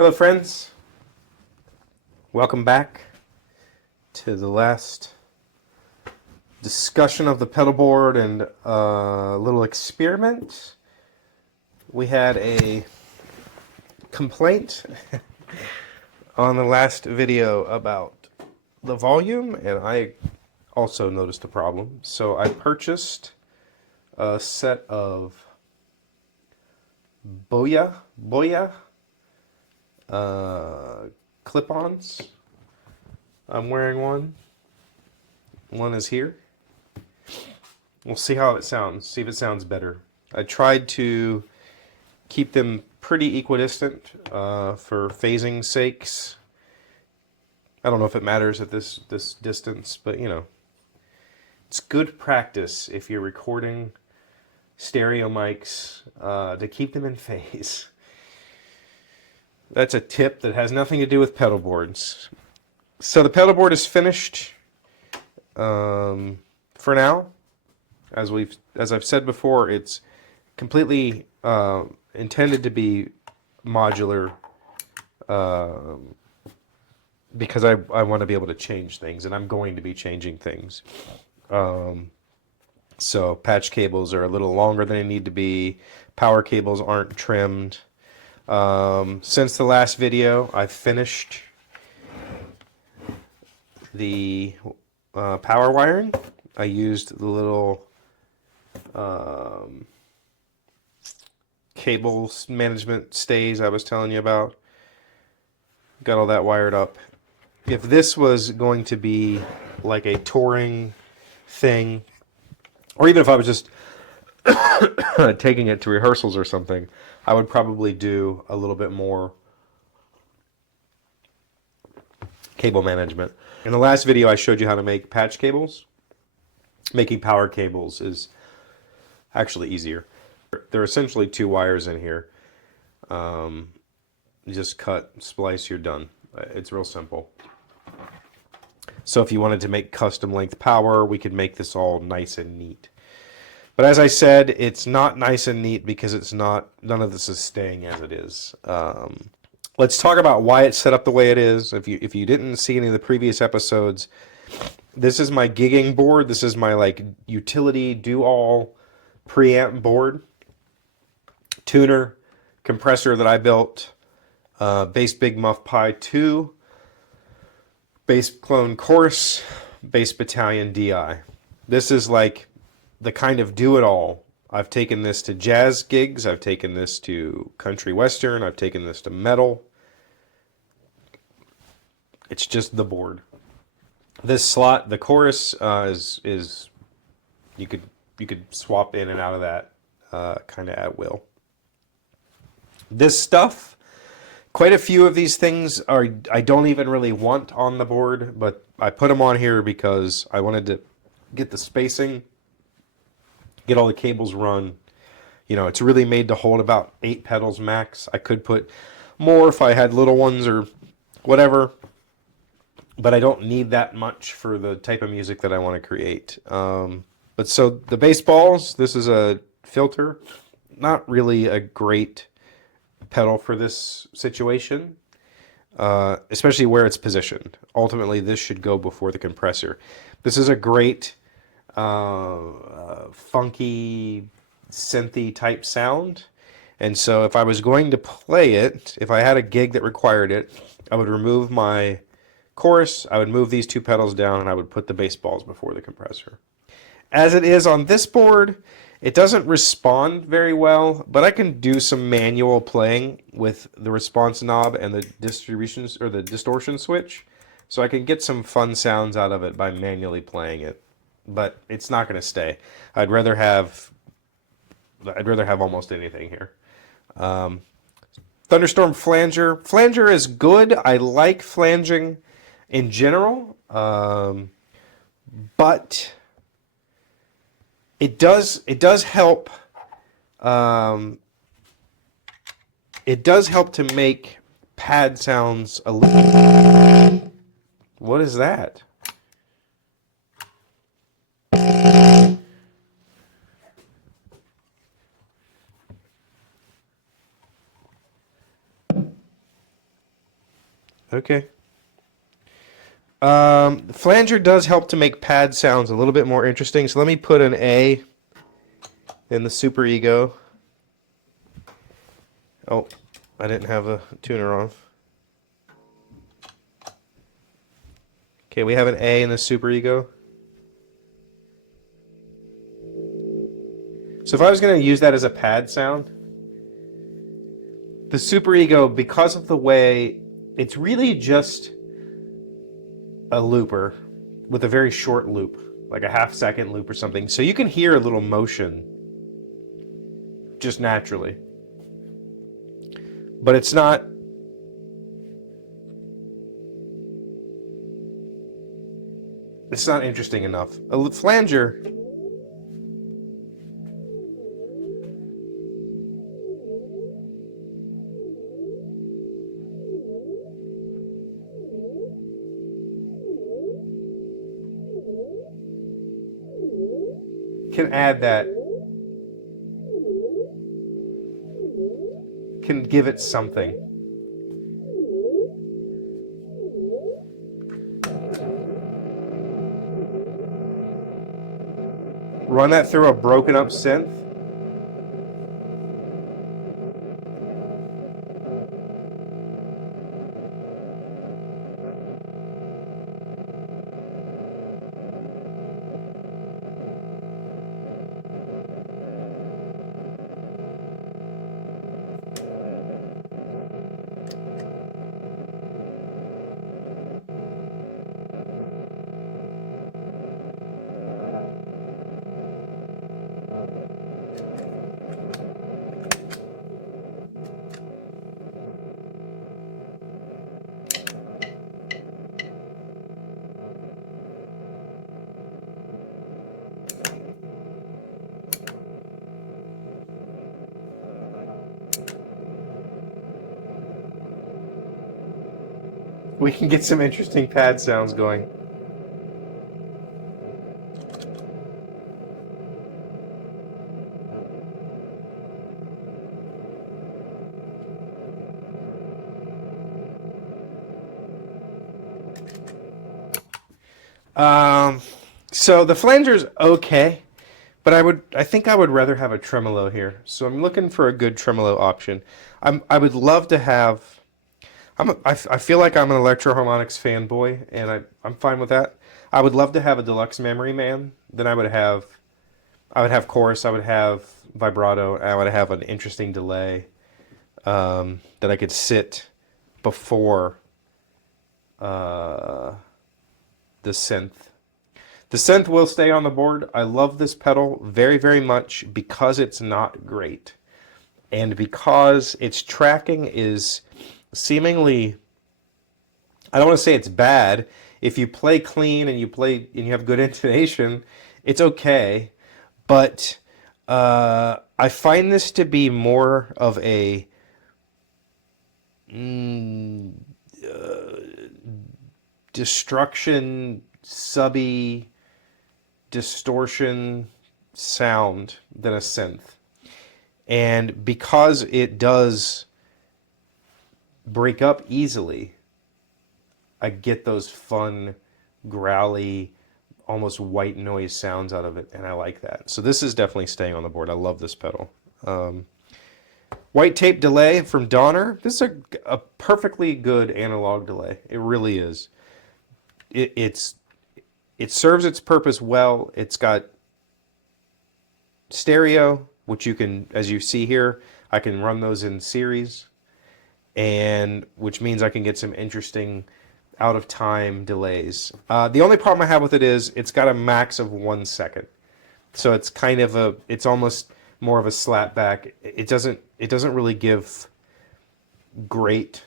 Hello friends, welcome back to the last discussion of the pedal board and a little experiment. We had a complaint on the last video about the volume, and I also noticed a problem. So I purchased a set of Boya clip-ons. I'm wearing one. One is here. We'll see how it sounds. See if it sounds better. I tried to keep them pretty equidistant for phasing sakes. I don't know if it matters at this distance, but you know, it's good practice if you're recording stereo mics to keep them in phase. That's a tip that has nothing to do with pedal boards. So the pedal board is finished for now. As I've said before, it's completely intended to be modular because I want to be able to change things, and I'm going to be changing things. So patch cables are a little longer than they need to be. Power cables aren't trimmed. Since the last video, I've finished the power wiring. I used the little cables management stays I was telling you about. Got all that wired up. If this was going to be like a touring thing, or even if I was just taking it to rehearsals or something, I would probably do a little bit more cable management. In the last video, I showed you how to make patch cables. Making power cables is actually easier. There are essentially two wires in here. You just cut, splice, you're done. It's real simple. So if you wanted to make custom length power, we could make this all nice and neat. But as I said, it's not nice and neat because it's not, none of this is staying as it is. Let's talk about why it's set up the way it is. If you didn't see any of the previous episodes, this is my gigging board. This is my like utility do-all preamp board. Tuner, compressor that I built, bass Big Muff Pi 2, bass clone chorus, bass battalion DI. This is like the kind of do-it-all. I've taken this to jazz gigs, I've taken this to country western, I've taken this to metal. It's just the board. This slot, the chorus, is you could swap in and out of that kind of at will. This stuff, quite a few of these things I don't even really want on the board, but I put them on here because I wanted to get the spacing, get all the cables run. You know, it's really made to hold about 8 pedals max. I could put more if I had little ones or whatever, but I don't need that much for the type of music that I want to create. But so the bass balls, this is a filter. Not really a great pedal for this situation, especially where it's positioned. Ultimately, this should go before the compressor. This is a great funky synthy type sound, and so if I was going to play it, if I had a gig that required it, I would remove my chorus, I would move these two pedals down, and I would put the bass balls before the compressor. As it is on this board, it doesn't respond very well, but I can do some manual playing with the response knob and the distributions or the distortion switch, so I can get some fun sounds out of it by manually playing it. But it's not going to stay. I'd rather have almost anything here. Thunderstorm flanger. Flanger is good. I like flanging in general, but it does help. It does help to make pad sounds a little. What is that? Okay. The flanger does help to make pad sounds a little bit more interesting. So let me put an A in the Super Ego. Oh, I didn't have a tuner on. Okay, we have an A in the Super Ego. So if I was going to use that as a pad sound, the Super Ego, because of the way it's really just a looper with a very short loop, like a half-second loop or something. So you can hear a little motion just naturally. But it's not interesting enough. A flanger can add that, can give it something. Run that through a broken up synth. We can get some interesting pad sounds going. So the flanger's okay, but I think I would rather have a tremolo here. So I'm looking for a good tremolo option. I would love to have. I feel like I'm an Electro Harmonics fanboy, and I'm fine with that. I would love to have a deluxe memory man. Then I would have chorus, I would have vibrato, and I would have an interesting delay that I could sit before the synth. The synth will stay on the board. I love this pedal very, very much because it's not great. And because its tracking is seemingly, I don't want to say it's bad. If you play clean and you have good intonation, it's okay. But I find this to be more of a destruction, subby, distortion sound than a synth. And because it does break up easily, I get those fun, growly, almost white noise sounds out of it, and I like that. So this is definitely staying on the board. I love this pedal. White tape delay from Donner. This is a perfectly good analog delay. It really is. It serves its purpose well. It's got stereo, which you can, as you see here, I can run those in series, and which means I can get some interesting out of time delays. The only problem I have with it is it's got a max of 1 second. So it's kind of it's almost more of a slap back. It doesn't really give great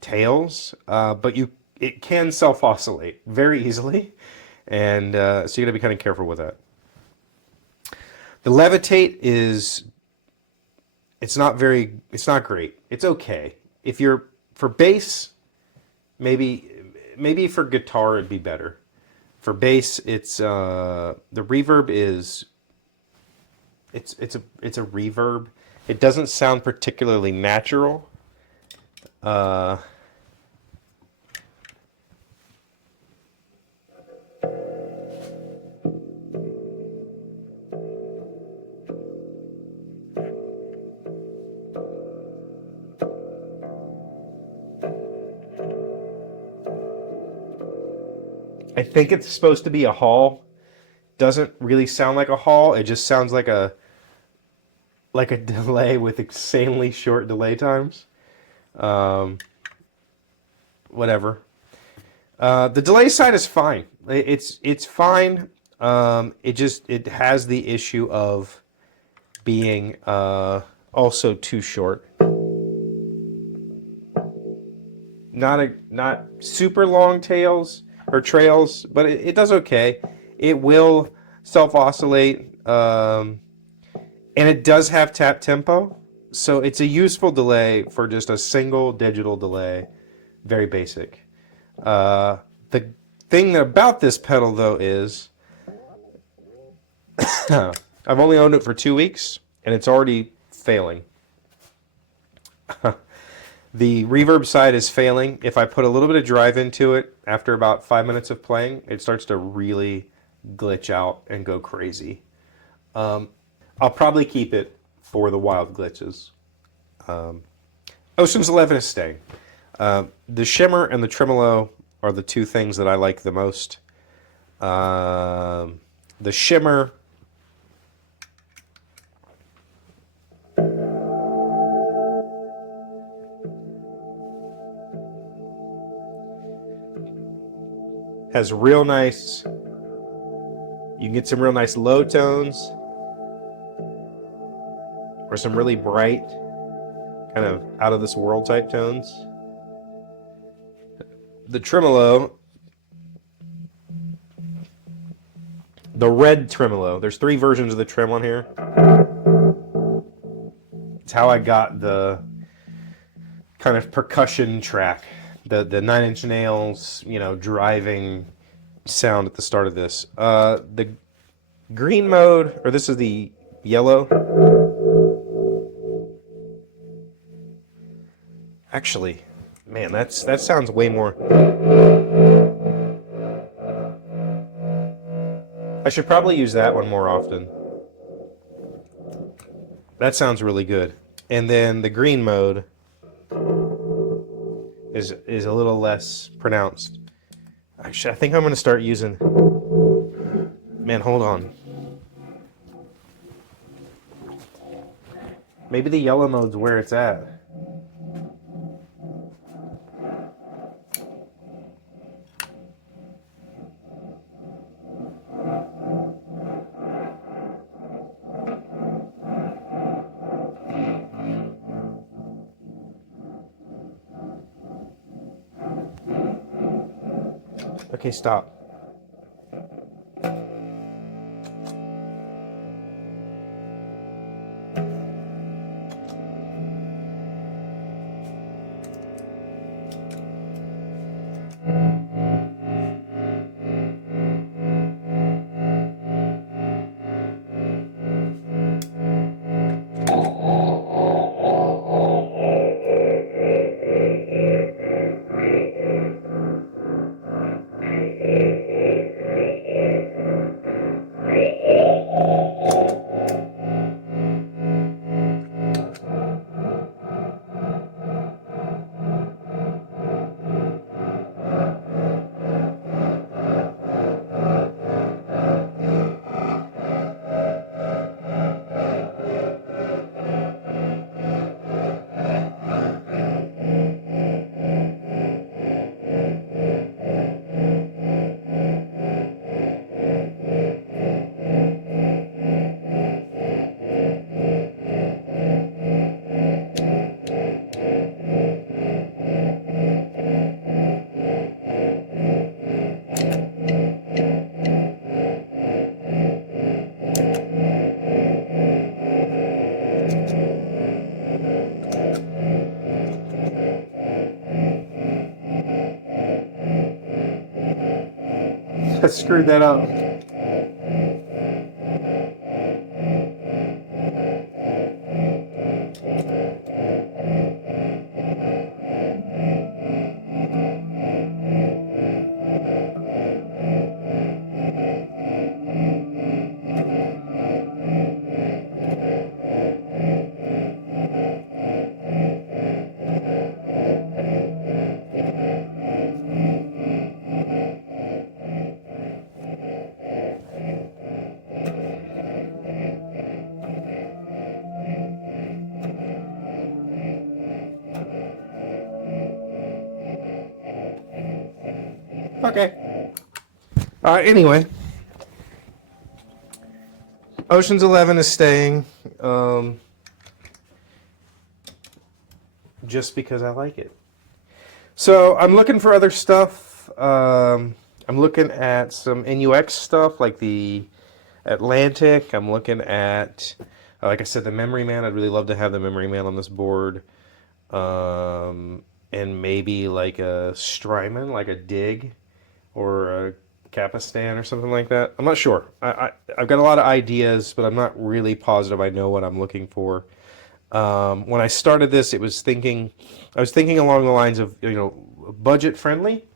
tails, but it can self-oscillate very easily, and so you got to be kind of careful with that. The levitate it's not great. It's okay. If you're for bass, maybe for guitar it'd be better. For bass, it's the reverb is it's a reverb. It doesn't sound particularly natural. I think it's supposed to be a Hall. Doesn't really sound like a Hall. It just sounds like a delay with insanely short delay times. Whatever. The delay side is fine. It's fine. It has the issue of being also too short. Not super long tails or trails, but it does okay. It will self-oscillate, and it does have tap tempo, so it's a useful delay for just a single digital delay. Very basic. The thing about this pedal, though, is I've only owned it for 2 weeks, and it's already failing. The reverb side is failing. If I put a little bit of drive into it, after about 5 minutes of playing, it starts to really glitch out and go crazy. I'll probably keep it for the wild glitches. Ocean's 11 is staying. The shimmer and the tremolo are the two things that I like the most. The shimmer... has real nice, you can get some real nice low tones or some really bright, kind of out of this world type tones. The tremolo, the red tremolo, there's 3 versions of the trem on here. It's how I got the kind of percussion track. The 9 Inch Nails, you know, driving sound at the start of this. The green mode, or this is the yellow. Actually, man, that sounds way more. I should probably use that one more often. That sounds really good. And then the green mode is a little less pronounced. Actually, I think I'm going to start using... Man, hold on. Maybe the yellow mode's where it's at. Okay, stop. I screwed that up. Okay. Anyway, Ocean's 11 is staying. Just because I like it. So I'm looking for other stuff. I'm looking at some NUX stuff like the Atlantic. I'm looking at, like I said, the Memory Man. I'd really love to have the Memory Man on this board. And maybe like a Strymon, like a Dig or a Capistan or something like that. I'm not sure. I've got a lot of ideas, but I'm not really positive I know what I'm looking for. When I started this, I was thinking along the lines of, budget friendly,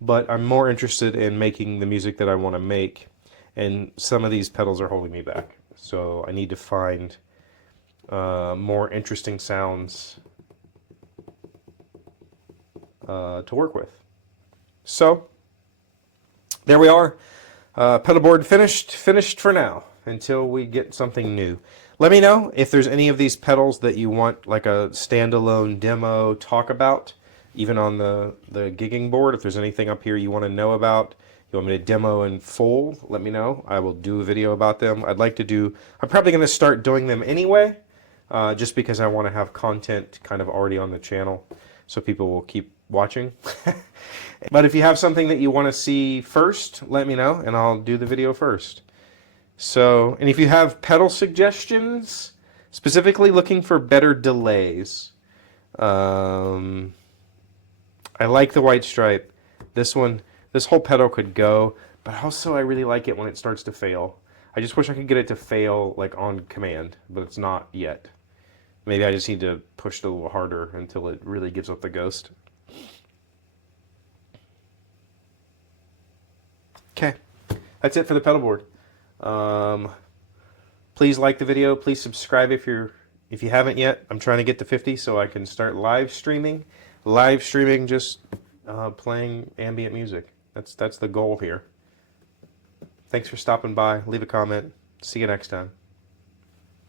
but I'm more interested in making the music that I want to make, and some of these pedals are holding me back. So I need to find more interesting sounds to work with. So there we are. Pedal board finished for now until we get something new. Let me know if there's any of these pedals that you want like a standalone demo talk about, even on the gigging board. If there's anything up here you want to know about, you want me to demo in full, let me know. I will do a video about them. I'm probably going to start doing them anyway, just because I want to have content kind of already on the channel so people will keep watching. But if you have something that you want to see first, let me know and I'll do the video first. So, and if you have pedal suggestions, specifically looking for better delays, I like the white stripe. This whole pedal could go, but also I really like it when it starts to fail. I just wish I could get it to fail like on command, but it's not yet. Maybe I just need to push it a little harder until it really gives up the ghost. Okay, that's it for the pedal board. Please like the video. Please subscribe if you haven't yet. I'm trying to get to 50 so I can start live streaming. Just playing ambient music. That's the goal here. Thanks for stopping by. Leave a comment. See you next time.